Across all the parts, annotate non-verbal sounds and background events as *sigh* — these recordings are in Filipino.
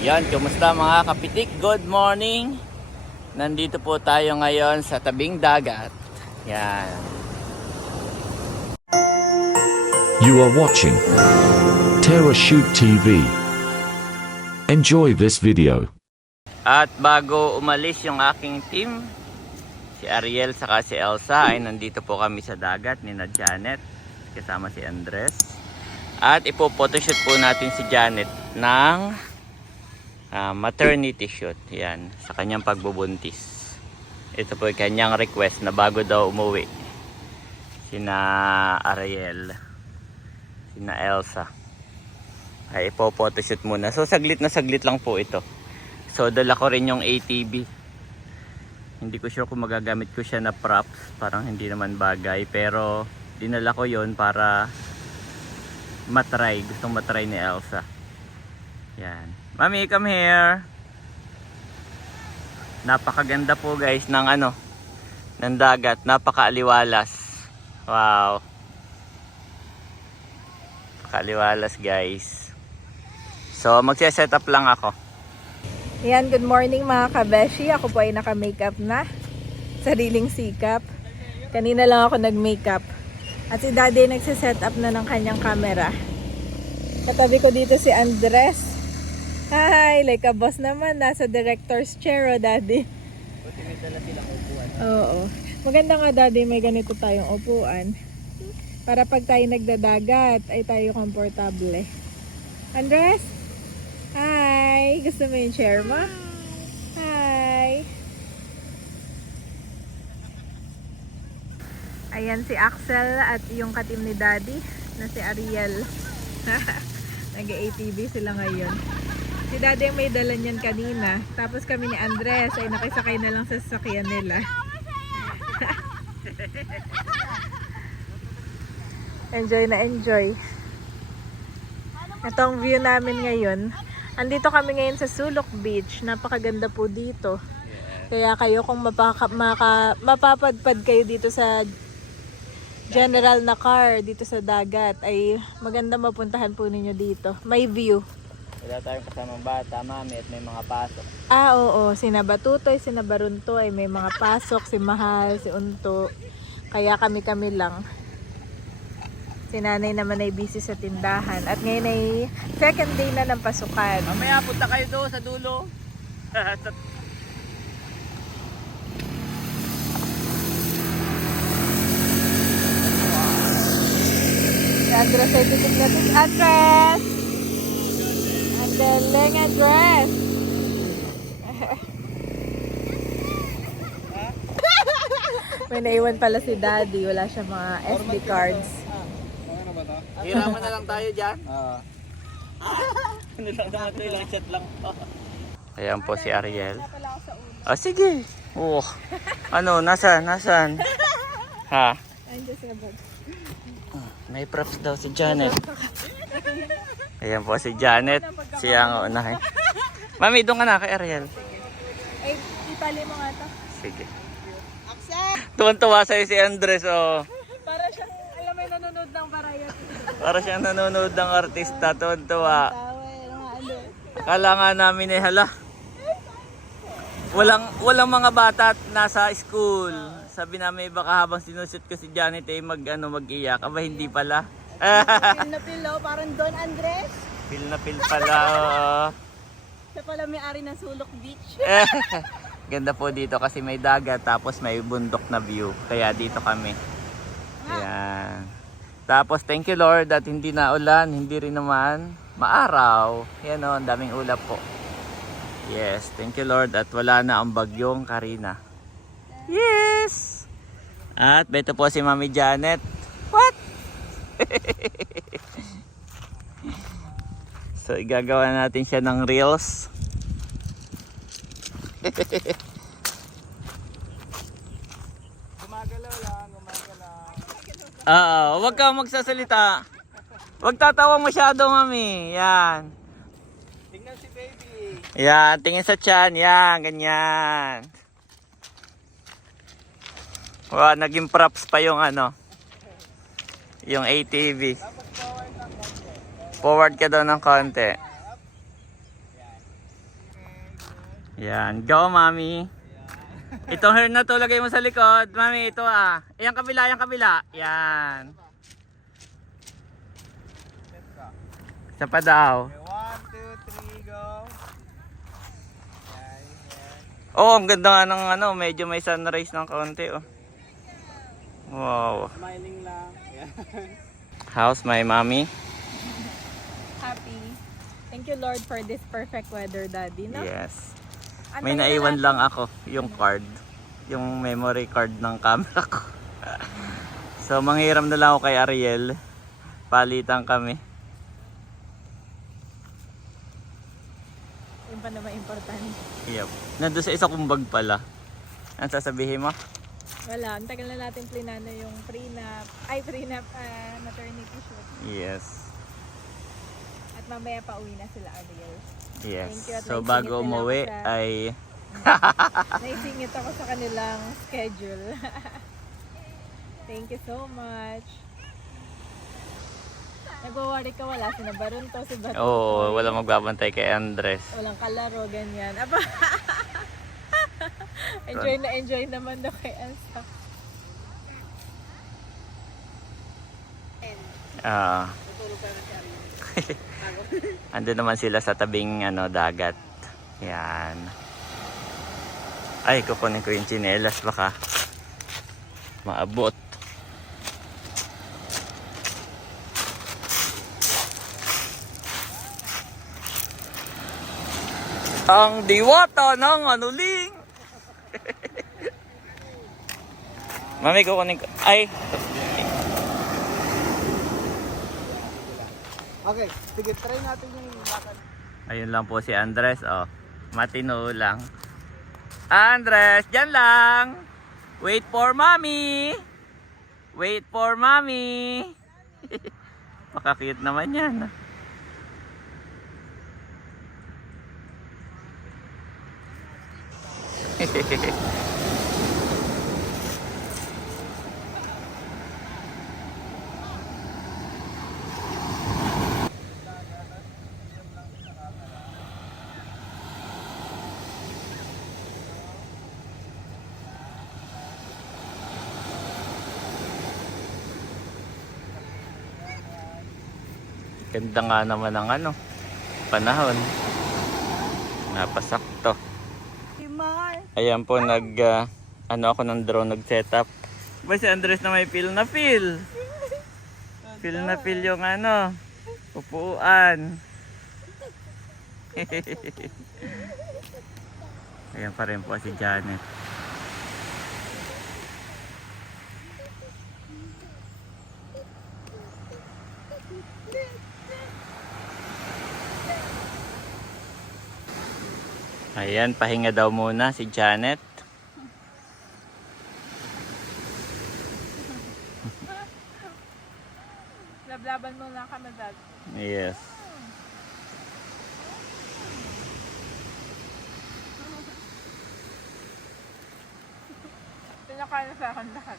Yan, kumusta mga kapitik? Good morning! Nandito po tayo ngayon sa tabing dagat. Yan. You are watching Terra Shoot TV. Enjoy this video. At bago umalis yung aking team, si Ariel saka si Elsa ay nandito po kami sa dagat ni na Janet kasama si Andres. At ipo-photoshoot po natin si Janet ng ah, maternity shoot. Yan, sa kanyang pagbubuntis. Ito po yung kanyang request na bago daw umuwi. Sina Ariel, sina Elsa. Ay ipo-photoshoot muna. So saglit na saglit lang po ito. So dala ko rin yung ATV. Hindi ko sure kung magagamit ko siya na props. Parang hindi naman bagay. Pero dinala ko yon para matry. Gustong matry ni Elsa. Yan. Mami, come here. Napakaganda po guys ng ano, ng dagat. Napakaaliwalas. Wow. Napakaaliwalas guys. So magse-set up lang ako. Yan, good morning mga kabeshi. Ako po ay naka-makeup na. Sariling sikap. Kanina lang ako nag-makeup. At si daddy nagsiset up na ng kanyang camera. Katabi ko dito si Andres. Hi, like a boss naman. Nasa director's chair, oh, daddy. Buti may dala silang upuan. Oo. Maganda nga, daddy, may ganito tayong upuan. Para pag tayo nagdadagat, ay tayo komportable. Andres? Hi! Gusto mo yung chair mo? Hi! Ayan si Axel at yung katim ni Daddy na si Ariel. *laughs* Nag-ATV sila ngayon. Si Daddy may dala niyan kanina. Tapos kami ni Andres ay nakisakay na lang sa sasakyan nila. *laughs* enjoy na enjoy. Ito view namin ngayon. Andito kami ngayon sa Sulok Beach. Napakaganda po dito. Kaya kayo kung mapaka, maka, mapapadpad kayo dito sa general na car dito sa dagat ay maganda mapuntahan po ninyo dito. May view. Wala tayong kasamang bata, mami, at may mga pasok. Ah, oo. Sina Batutoy, sina Barunto ay may mga pasok. Si Mahal, si Unto. Kaya kami-kami lang. Si nanay naman ay busy sa tindahan. At ngayon ay second day na ng pasukan. Mamaya punta kayo doon sa dulo. *laughs* Si Andres ay titig natin. Ang galing, Andres! May naiwan pala si Daddy. Wala siya mga SD cards. Hiraman na lang tayo dyan. *laughs* Oo. ano lang naman ito, ilang chat lang. Ayan po si Ariel. Ah, sige. Oh. Ano, nasan, nasan? *laughs* Ha? Andiyan sa bag. May props daw si Janet. Ayan po si Janet. Siya ang unahin. Mami, doon ka na kay Ariel. Ay, itali mo nga to. Sige. Tuwan-tuwa sa'yo si Andres, oh. Para siyang, alam mo, nanonood ng variety. Para siyang nanonood ng artista, tuwan-tuwa. Ano. Akala nga namin eh, hala. Walang, walang mga bata at nasa school. Sabi namin baka habang sinushoot ko si Janet eh mag, ano, mag-iyak. Aba, hindi pala. Pil na pil, oh, parang Don Andres. Feel na feel pala. oo. *laughs* Siya pala may-ari ng Sulok Beach. *laughs* Ganda po dito kasi may dagat tapos may bundok na view. Kaya dito kami. Ayan. Tapos thank you Lord at hindi na ulan, hindi rin naman maaraw. Yan o, ang daming ulap po. Yes, thank you Lord at wala na ang bagyong Karina. Yes! At beto po si Mami Janet. What? *laughs* so igagawa natin siya ng reels. Oo, wag ka magsasalita. Wag tatawa masyado, mami. Yan. Tingnan si baby. Yan, tingin sa tiyan. Yan, ganyan. Wow, naging props pa yung ano. Yung ATV. Forward ka daw ng konti. Yan. Go, mami. Itong hair na to, lagay mo sa likod. Mami, ito ah. Yang kabila, yang kabila. Yan. Isa pa daw. One, two, three, go. Oh, ang ganda nga ng ano, medyo may sunrise ng kaunti oh. Wow. Smiling lang. How's my mommy? Thank you Lord for this perfect weather, Daddy. No? Yes. Ang May na naiwan lang ako, yung card. Yung memory card ng camera ko. *laughs* so, manghiram na lang ako kay Ariel. Palitan kami. Yun pa naman importante. Yep. Nandun sa isa kong bag pala. Ano sasabihin mo? Wala, ang tagal na natin plinano yung prenup, ay prenup, ah, maternity shoot. Yes. Mamaya pa uwi na sila, Ariel. Yes. Thank you at So, naisingit bago nila umuwi sa- ay... *laughs* Naisingit ako sa kanilang schedule. *laughs* Thank you so much. Nagwa-worry ka wala si Nabarunto, si Bato. Oo, oh, wala magbabantay kay Andres. Walang kalaro, ganyan. Aba, *laughs* enjoy na enjoy naman daw kay Elsa. Ah. Ando naman sila sa tabing ano dagat. Yan. Ay, kukunin ko yung tsinelas baka maabot. Ang diwata ng anuling. *laughs* Mami, kukunin ko. Ay, Okay, sige, try natin yung lakad. Ayun lang po si Andres, oh. Matino lang. Andres, dyan lang. Wait for mommy. Wait for mommy. *laughs* Pakakute naman yan. ah. *laughs* Ganda nga naman ang ano, panahon. Napasakto. Ayan po, nag, ah, ano ako ng drone, nag-setup. Ba si Andres na may feel na feel. Feel na feel yung ano, upuan. *laughs* Ayan pa rin po si Janet. Ayan, pahinga daw muna si Janet. Lablaban mo lang kami, Dad. Yes. Pinakain sa akin lahat.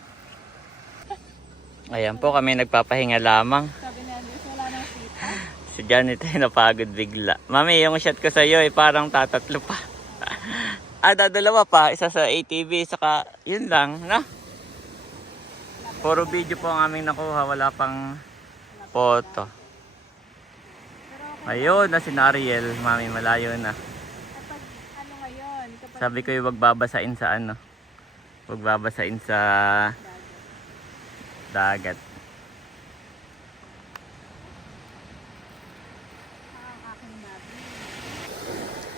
Ayan po kami nagpapahinga lamang. Sabi ni Andres, wala nang sita. Si Janet ay napagod bigla. Mami, yung shot ko sa iyo ay parang tatatlo pa. Ah, dadalawa pa. Isa sa ATV, saka yun lang, no? Puro video po ang aming nakuha. Wala pang photo. Ayun na si Nariel. Mami, malayo na. Ano ngayon, Sabi ko yung babasain sa ano. Wag babasain sa dagat.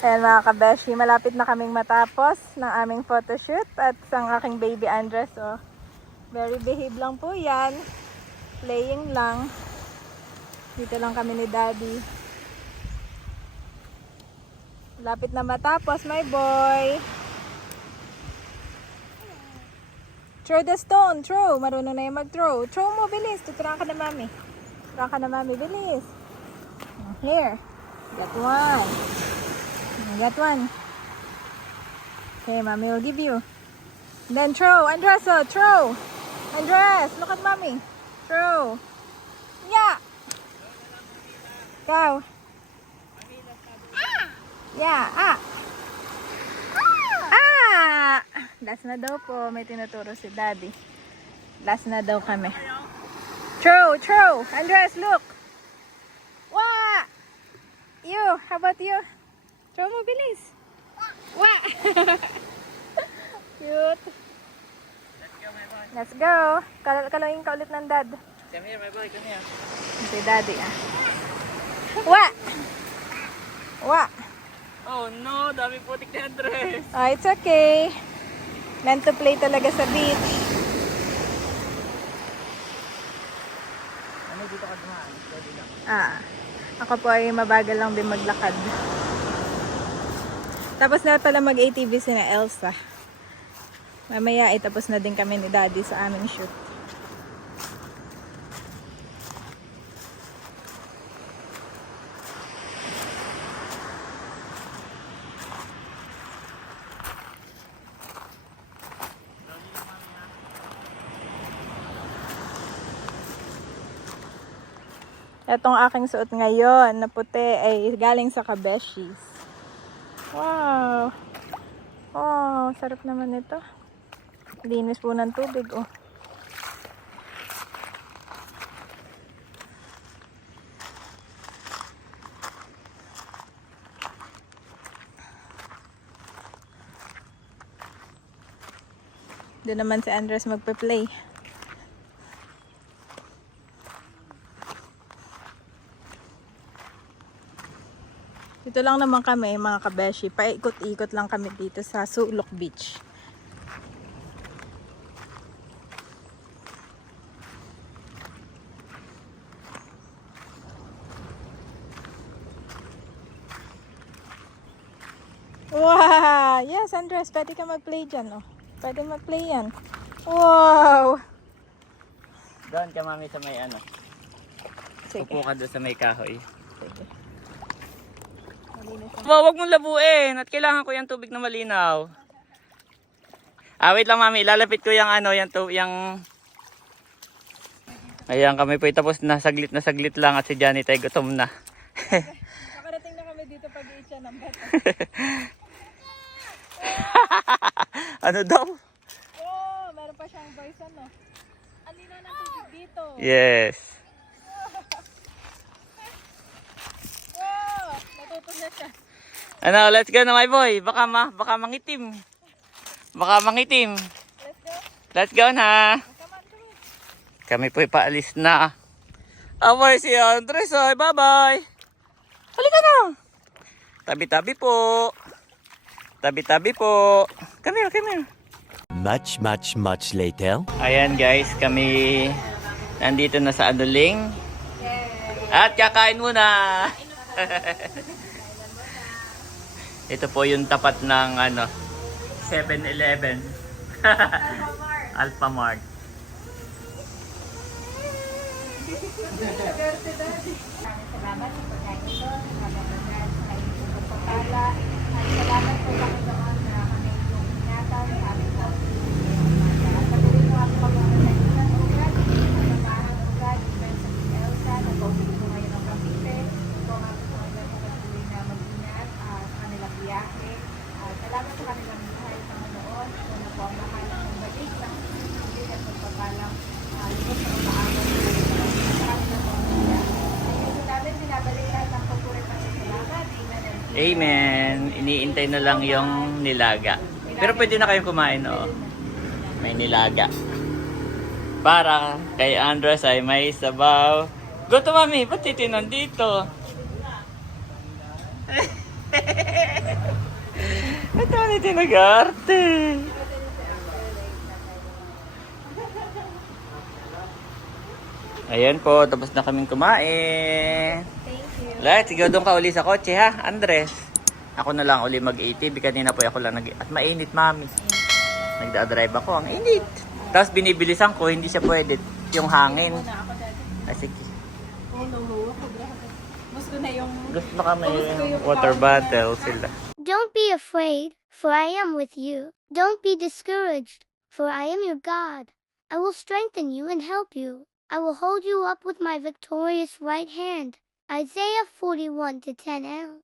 Ayan mga kabeshi, malapit na kaming matapos ng aming photoshoot at ang aking baby Andres, oh. Very behave lang po yan. Playing lang. Dito lang kami ni Daddy. Lapit na matapos, my boy. Throw the stone, throw. Marunong na yung mag-throw. Throw mo, bilis. Tuturuan ka na mami. Tuturuan ka na mami, bilis. Here. Got one. I got one. Okay, mommy will give you. Then throw. Andres, oh, throw. Andres, look at mommy. Throw. Yeah. Go. Yeah, ah. Last na daw po. May tinuturo si daddy. Last na daw kami. True, true. Andres, look. Wa! You, how about you? Throw mo bilis. Wa! *laughs* Cute. Let's go. Kal kalawin ka ulit ng dad. Come here, my boy, come here. Si daddy ah. Wa! Wa! Oh no, dami putik ni Andres. Oh, it's okay. Meant to play talaga sa beach. Ano dito ka dumaan? Ah, ako po ay mabagal lang din maglakad. Tapos na pala mag-ATV si na Elsa. Mamaya ay tapos na din kami ni Daddy sa aming shoot. Itong aking suot ngayon na puti ay galing sa Kabeshis. Wow! Oh, sarap naman ito. Linis po ng tubig, oh. Doon naman si Andres magpe-play. Dito lang naman kami, mga kabeshi. Paikot-ikot lang kami dito sa Sulok Beach. Wow! Yes, Andres, pwede ka mag-play dyan, oh. Pwede mag-play yan. Wow! Doon ka mami sa may ano. Sige. Upo ka doon sa may kahoy. Wow, wag mong labuin. At kailangan ko yung tubig na malinaw. Ah, wait lang mami. Ilalapit ko yung ano, yung, tu- yung... Ayan, kami po tapos na saglit na saglit lang at si Johnny tayo gutom na. Nakarating na kami dito pag-iitsa ng bata. *laughs* ano daw? Oh, meron pa siyang voice ano. Ang linaw ng tubig dito. Yes. Natuto na siya. Ano, let's go na my boy. Baka ma, baka mangitim. Baka mangitim. Let's go. Let's go na. Come on, come on. Kami po'y paalis na. Abay si Andres ay bye-bye. Halika na. Tabi-tabi po. Tabi-tabi po. Come here, come here. Much, much, much later. Ayan guys, kami nandito na sa Aduling. At kakain muna. *laughs* Ito po yung tapat ng ano 7-Eleven. Alphamart. *laughs* Salamat sa pagkain ito. Salamat po sa inyong pagpapala. At salamat po kami doon na kami yung ingatan sa aming mga At patuloy mo ako pag-unasan o God. Pagpapahang o God. Even sa Elsa. Nag-uwi ko ngayon ng Cavite. Ito nga po mga dyan patuloy na mag-ingat ah, sa kanilang biyahe. Salamat sa kanilang buhay, Panginoon. Ito na po ang mahal ng balik ng pagpapalin at pagpapalang ah, lubos na umaawat. Maraming na po ang biyahe. Ayun, namin at salamat. Amen. Iniintay na lang yung nilaga. Pero pwede na kayong kumain, oo. May nilaga. Para kay Andres ay may sabaw. Goto mami, ba't ito nandito? *laughs* Ito na ito nag-arte. Ayan po, tapos na kaming kumain. Thank you. Let's go doon ka uli sa kotse ha, Andres. Ako na lang uli mag-ATV. Kanina po ako lang nag... At mainit, mami. Nagda-drive ako. Ang init. Tapos binibilisan ko, hindi siya pwede. Yung hangin. Ah, sige. Oh. Gusto na yung... Gusto na kami water bottle sila. Don't be afraid, for I am with you. Don't be discouraged, for I am your God. I will strengthen you and help you. I will hold you up with my victorious right hand. Isaiah 41 to 10L.